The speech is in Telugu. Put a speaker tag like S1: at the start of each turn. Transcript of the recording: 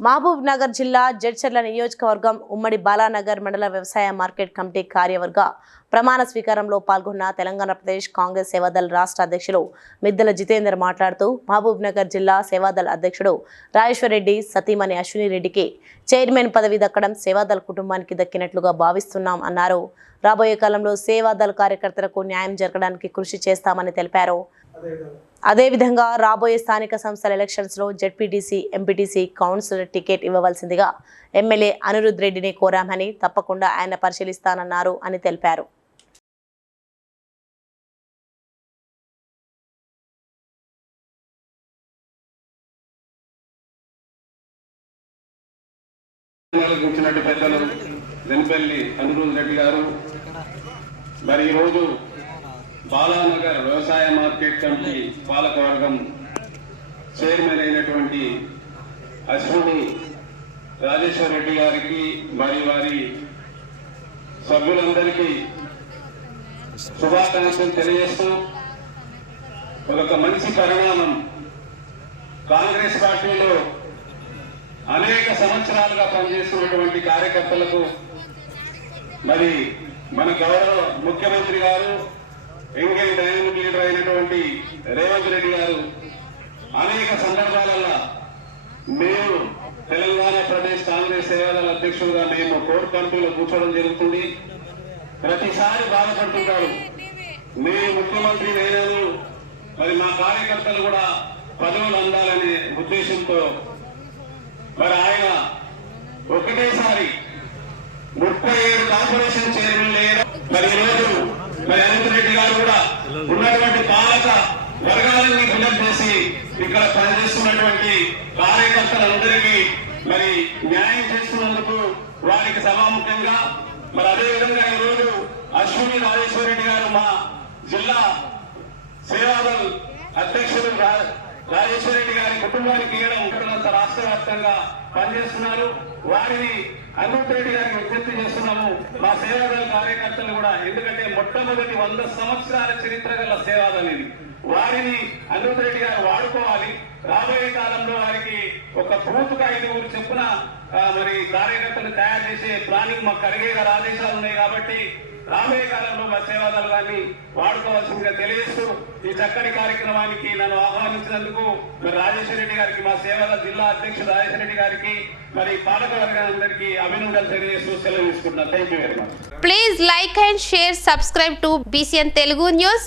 S1: మహబూబ్ నగర్ జిల్లా జడ్చర్ల నియోజకవర్గం ఉమ్మడి బాలానగర్ మండల వ్యవసాయ మార్కెట్ కమిటీ కార్యవర్గ ప్రమాణ స్వీకారంలో పాల్గొన్న తెలంగాణ ప్రదేశ్ కాంగ్రెస్ సేవాదళ రాష్ట్ర అధ్యక్షులు మిద్దల జితేందర్ మాట్లాడుతూ మహబూబ్ నగర్ జిల్లా సేవాదళ అధ్యక్షుడు రాజేశ్వరరెడ్డి సతీమణి అశ్విని రెడ్డికి చైర్మన్ పదవి దక్కడం సేవాదళ కుటుంబానికి దక్కినట్లుగా భావిస్తున్నాం అన్నారు. రాబోయే కాలంలో సేవాదళ కార్యకర్తలకు న్యాయం జరగడానికి కృషి చేస్తామని తెలిపారు. అదేవిధంగా రాబోయే స్థానిక సంస్థల ఎలక్షన్స్లో జెడ్పీటీసీ ఎంపీటీసీ కౌన్సిలర్ టికెట్ ఇవ్వవలసిందిగా ఎమ్మెల్యే అనిరుద్ రెడ్డిని కోరామని తప్పకుండా ఆయన పరిశీలిస్తానన్నారు అని తెలిపారు.
S2: కూర్చున్నట్టు పెద్దలు వెనుపల్లి అనురుద్ రెడ్డి గారు. మరి ఈరోజు బాలానగర్ వ్యవసాయ మార్కెట్ కమిటీ పాలకవర్గం చైర్మన్ అయినటువంటి అశ్విని రాజేశ్వర రెడ్డి గారికి మరి వారి సభ్యులందరికీ శుభాకాంక్షలు తెలియజేస్తూ ఒక మంచి పరిణామం కాంగ్రెస్ పార్టీలో అనేక సంవత్సరాలుగా పనిచేస్తున్నటువంటి కార్యకర్తలకు మరి మన గౌరవ ముఖ్యమంత్రి గారు ఇండియన్ డైనమిక్ లీడర్ అయినటువంటి రేవంత్ రెడ్డి గారు అనేక సందర్భాలలో మేము తెలంగాణ ప్రదేశ్ కాంగ్రెస్ సేవల అధ్యక్షుడుగా మేము కోర్ కమిటీలో కూర్చోవడం జరుగుతుంది. ప్రతిసారి బాధపడుతుంటారు. మీ ముఖ్యమంత్రి అయినాను మరి మా కార్యకర్తలు కూడా పదవులు అందాలనే ఉద్దేశంతో మరి ఆయన ఒకటేసారి ముప్పై ఏడు కార్పొరేషన్ చైర్మన్ లేరు మరి ఈరోజు మరి అనంత రెడ్డి గారు కూడా ఉన్నటువంటి పాలక వర్గాలన్నీ ఫిలప్ చేసి ఇక్కడ పనిచేస్తున్నటువంటి కార్యకర్తలందరికీ మరి న్యాయం చేస్తున్నందుకు వారికి సభాముఖంగా మరి అదేవిధంగా ఈరోజు అశ్విని రాజేశ్వర రెడ్డి గారు మా జిల్లా సేవాదల్ అధ్యక్షుడు రా- రాజేశ్వర రెడ్డి గారి కుటుంబానికి ఇవ్వడం ఉంటున్నంత రాష్ట్ర వ్యాప్తంగా పనిచేస్తున్నారు. వారిని అనంత రెడ్డి గారికి విజ్ఞప్తి చేస్తున్నాము. మా సేవాదళ కార్యకర్తలు కూడా ఎందుకంటే మొట్టమొదటి వంద సంవత్సరాల చరిత్ర గల సేవాదళ ఇది. వారిని అనంత రెడ్డి గారు వాడుకోవాలి. రాబోయే కాలంలో వారికి ఒక బూత్కు ఐదుగురు చెప్పున మరి కార్యకర్తలు తయారు చేసే ప్లానింగ్ మాకు అడిగే ఆదేశాలు ఉన్నాయి కాబట్టి రాబోయే కాలంలో మా సేవాదాలు కానీ వాడుకోవాల్సిందిగా తెలియజేస్తూ ఈ చక్కని కార్యక్రమానికి నన్ను ఆహ్వానించినందుకు మరి రాజేశ్వర రెడ్డి గారికి మా సేవాదాల జిల్లా అధ్యక్షుడు రాజేశ్వర రెడ్డి గారికి మరి పాలకవర్గాలందరికీ అభినందనలు తెలియజేస్తూ సెలవు తీసుకుంటున్నాను. Thank you very much
S3: please like and share subscribe to BCN Telugu news